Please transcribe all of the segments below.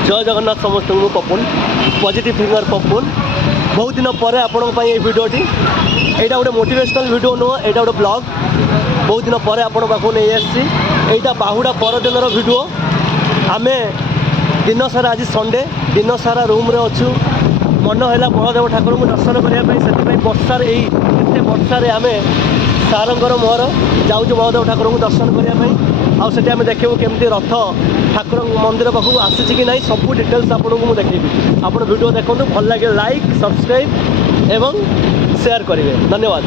जय जगन्नाथ समस्त को पपुन पॉजिटिव फिंगर पपुन बहुत दिन पर आपण भिडियोटी यहाँ गोटे मोटिवेशनल वीडियो नुह यहाँ गोटे ब्लॉग बहुत दिन पर आपण पाखु नहीं आसी यहाँ बाहुड़ा परदिन वीडियो आम दिन सारा आज संडे दिन सारा रूम रे अच्छु मन है बलदेव ठाकुर को दर्शन करने से बर्षार एत बर्षार आम सारंगर मोहर जाऊँ बलदेव ठाकुर को दर्शन करने आउ आम देखू केमती रथ ठाकुर मंदिर पाखक आसी कि नहीं सब डिटेल्स आपको मुझे देखी आप वीडियो देखो भल लगे लाइक सब्सक्राइब एवं शेयर करेंगे धन्यवाद।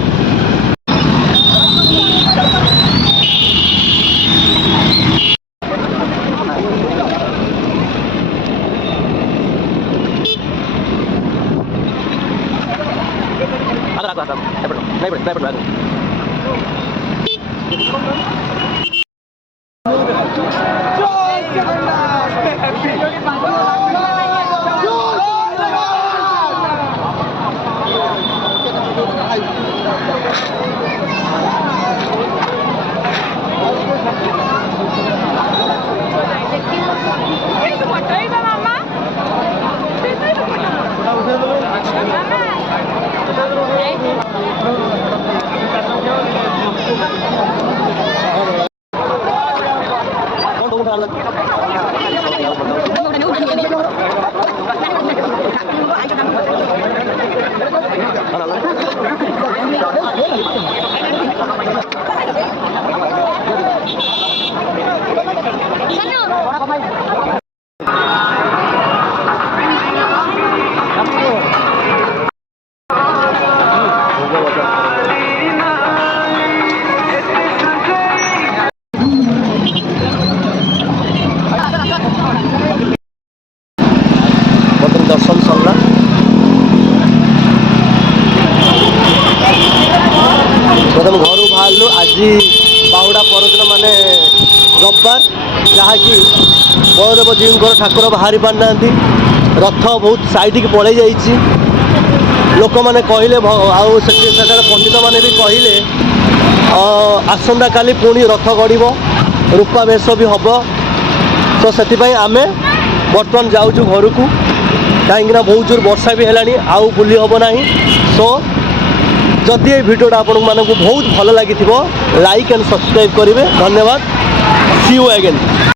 दर्शन सरला प्रथम घर बाहर आज बाहुड़ा परदिन माने रविवार जहाँकि बलदेव जी ठाकुर बाहरी पार ना रथ बहुत साइड की पड़े जाइए लोक मैंने कहले पंडित मैंने भी कहले आसंता काली पुणी रथ गड़ रूपा बेश भी हम तो से आम बर्तमान जाऊँ घर को कहीं बहुत जोर वर्षा भी है आउ बुली हम ना सो जदि ये भिडियोटा आपण मानक बहुत भल लगी लाइक एंड सब्सक्राइब करेंगे धन्यवाद सी यू अगेन।